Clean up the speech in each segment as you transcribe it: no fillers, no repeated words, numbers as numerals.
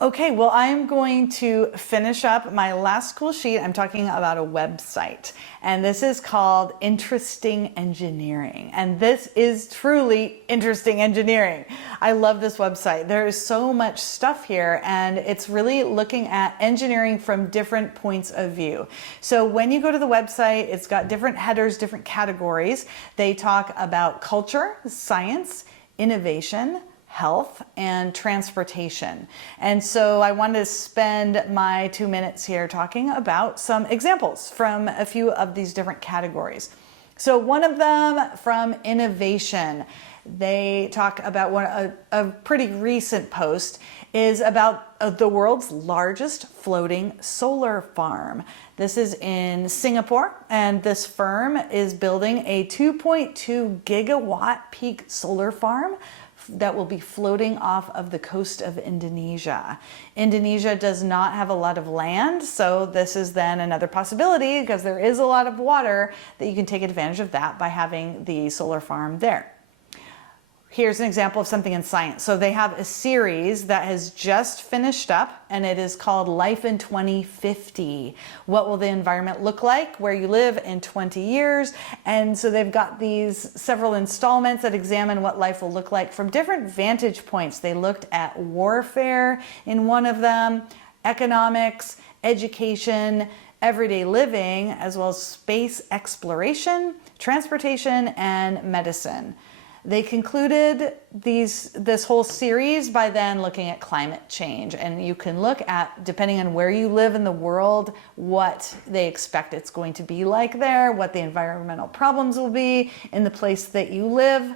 Okay, well, I'm going to finish up my last cool sheet. I'm talking about a website, and this is called Interesting Engineering. And this is truly interesting engineering. I love this website. There is so much stuff here, and it's really looking at engineering from different points of view. So when you go to the website, it's got different headers, different categories. They talk about culture, science, innovation, health, and transportation. And so I wanted to spend my 2 minutes here talking about some examples from a few of these different categories. So one of them from innovation, they talk about a pretty recent post is about the world's largest floating solar farm. This is in Singapore, and this firm is building a 2.2 gigawatt peak solar farm that will be floating off of the coast of Indonesia. Indonesia does not have a lot of land, so this is then another possibility, because there is a lot of water, that you can take advantage of that by having the solar farm there. Here's an example of something in science. So they have a series that has just finished up, and it is called Life in 2050. What will the environment look like where you live in 20 years? And so they've got these several installments that examine what life will look like from different vantage points. They looked at warfare in one of them, economics, education, everyday living, as well as space exploration, transportation, and medicine. They concluded this whole series by then looking at climate change. And you can look at, depending on where you live in the world, what they expect it's going to be like there, what the environmental problems will be in the place that you live.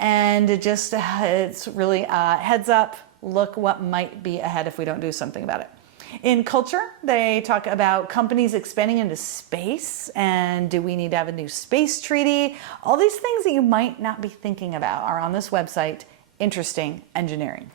And it's really heads up, look what might be ahead if we don't do something about it. In culture, they talk about companies expanding into space, and do we need to have a new space treaty? All these things that you might not be thinking about are on this website, Interesting Engineering.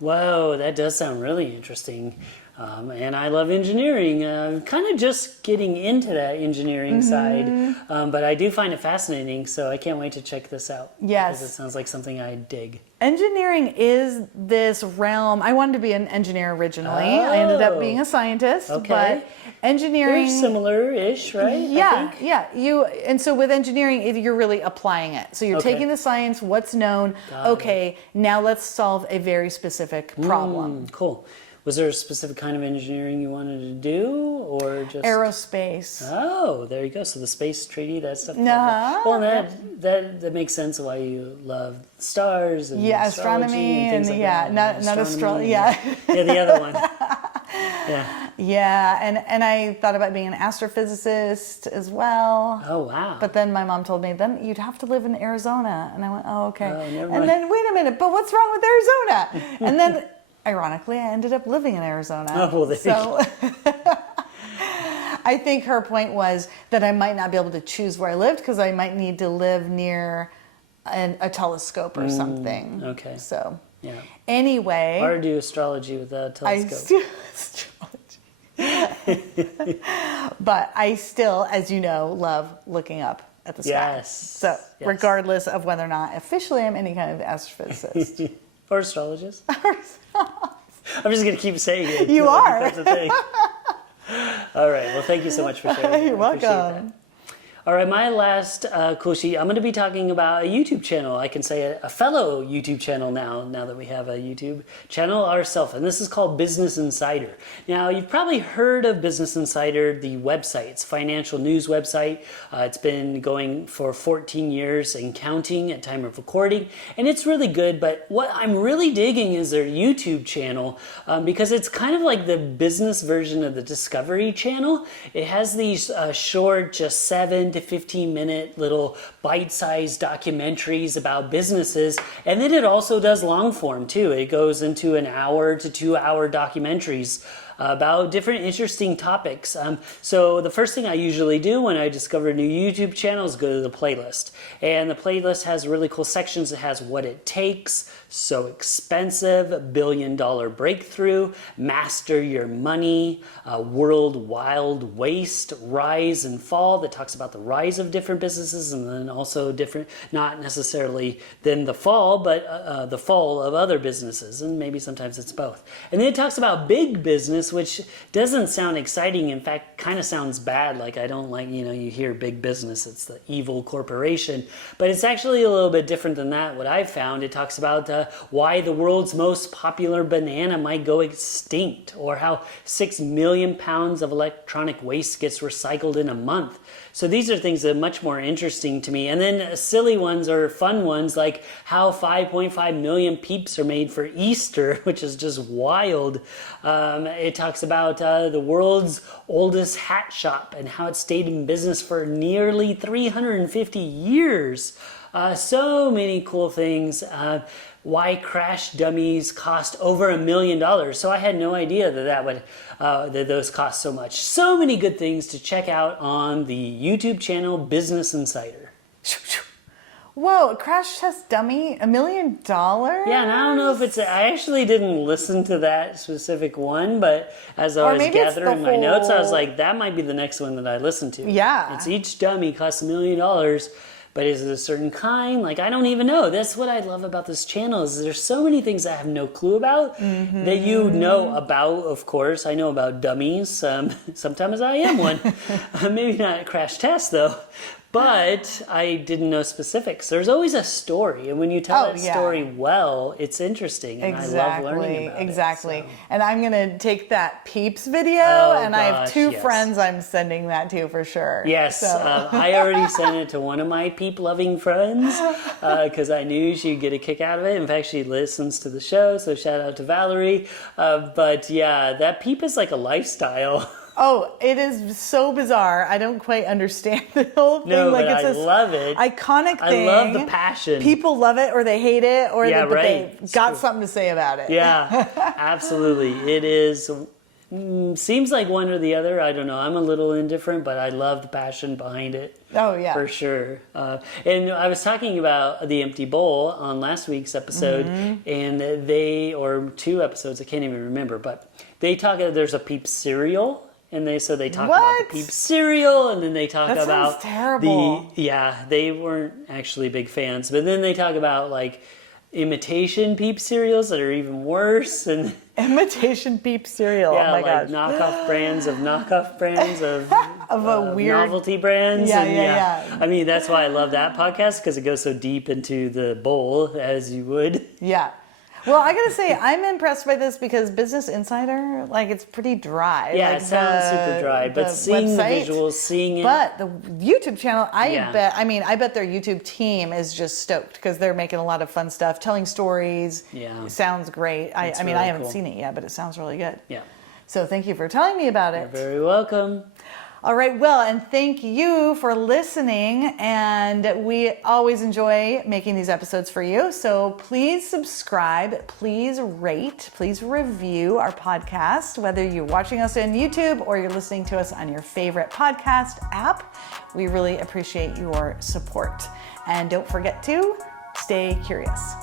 Whoa, that does sound really interesting. And I love engineering. I'm kind of just getting into that engineering side, but I do find it fascinating, so I can't wait to check this out. Yes. Because it sounds like something I dig. Engineering is this realm. I wanted to be an engineer originally. I ended up being a scientist, but engineering... They're similar-ish, right? Yeah. And so with engineering, you're really applying it. So you're taking the science, what's known, now let's solve a very specific problem. Cool. Was there a specific kind of engineering you wanted to do, or just aerospace? Oh, there you go. So the space treaty, that stuff. Well, that makes sense why you love stars and astronomy and things like that. not astrology. Yeah, the other one. And I thought about being an astrophysicist as well. Oh, wow. But then my mom told me, then you'd have to live in Arizona. And I went, oh, okay. Oh, never mind. And then, wait a minute, but what's wrong with Arizona? And then, ironically, I ended up living in Arizona. Oh, well, there you go. I think her point was that I might not be able to choose where I lived because I might need to live near a telescope or something. Okay. So, yeah. Anyway. Or do astrology without a telescope. I do astrology. But I still, as you know, love looking up at the sky. Yes. So, regardless of whether or not officially I'm any kind of astrophysicist. Or astrologist. I'm just going to keep saying it. You are. That's the thing. All right. Well, thank you so much for sharing. You're welcome. All right, my last cool sheet, I'm going to be talking about a YouTube channel. I can say a fellow YouTube channel now that we have a YouTube channel ourselves. And this is called Business Insider. Now, you've probably heard of Business Insider, the website. It's a financial news website. It's been going for 14 years and counting at time of recording. And it's really good. But what I'm really digging is their YouTube channel because it's kind of like the business version of the Discovery Channel. It has these short, just 7 to 15-minute little bite-sized documentaries about businesses, and then it also does long form too. It goes into an hour to 2 hour documentaries about different interesting topics. So the first thing I usually do when I discover a new YouTube channel is go to the playlist. And the playlist has really cool sections. It has what it takes, so expensive, billion-dollar breakthrough, master your money, world wild waste, rise and fall, that talks about the rise of different businesses, and then also different, not necessarily then the fall, but the fall of other businesses, and maybe sometimes it's both. And then it talks about big business, which doesn't sound exciting. In fact, kind of sounds bad. Like, I don't like, you hear big business, it's the evil corporation, but it's actually a little bit different than that. What I've found, it talks about why the world's most popular banana might go extinct, or how 6 million pounds of electronic waste gets recycled in a month. So these are things that are much more interesting to me. And then silly ones or fun ones, like how 5.5 million Peeps are made for Easter, which is just wild. It talks about the world's oldest hat shop and how it stayed in business for nearly 350 years. So many cool things. Why crash dummies cost over $1 million. So I had no idea that those cost so much. So many good things to check out on the YouTube channel Business Insider. Whoa, a crash test dummy, $1 million? Yeah, and I don't know if I actually didn't listen to that specific one, but as I was gathering my notes, I was like, that might be the next one that I listen to. Yeah. It's each dummy costs $1 million. But is it a certain kind? Like, I don't even know. That's what I love about this channel, is there's so many things I have no clue about that you know about, of course. I know about dummies. Sometimes I am one. Maybe not a crash test, though. But I didn't know specifics. There's always a story, and when you tell that story well, it's interesting, and I love learning about it. Exactly. And I'm going to take that Peeps video, and I have two friends I'm sending that to for sure. Yes, so. I already sent it to one of my Peep-loving friends because I knew she'd get a kick out of it. In fact, she listens to the show, so shout out to Valerie. But yeah, that Peep is like a lifestyle. Oh, it is so bizarre. I don't quite understand the whole thing. No, like, but it's I love it. Iconic thing. I love the passion. People love it or they hate it, or they got something to say about it. Yeah, absolutely. It is. Seems like one or the other. I don't know. I'm a little indifferent, but I love the passion behind it. Oh, yeah. For sure. And I was talking about the empty bowl on last week's episode, and or 2 episodes, I can't even remember, but they talk, there's a Peep cereal. And they talk about the Peep cereal, and then they talk about sounds terrible. They weren't actually big fans, but then they talk about like imitation Peep cereals that are even worse, and imitation Peep cereal. Yeah, oh my like gosh. knockoff brands of of a weird novelty brands. Yeah. I mean, that's why I love that podcast, because it goes so deep into the bowl, as you would. Yeah. Well, I gotta say, I'm impressed by this because Business Insider, like, it's pretty dry. Yeah, like, it sounds super dry, but seeing website, the visuals, seeing it. But the YouTube channel, I bet their YouTube team is just stoked because they're making a lot of fun stuff, telling stories. Yeah. It sounds great. I mean, really I haven't cool. seen it yet, but it sounds really good. Yeah. So thank you for telling me about it. You're very welcome. All right, well, and thank you for listening, and we always enjoy making these episodes for you. So please subscribe, please rate, please review our podcast, whether you're watching us on YouTube or you're listening to us on your favorite podcast app. We really appreciate your support. And don't forget to stay curious.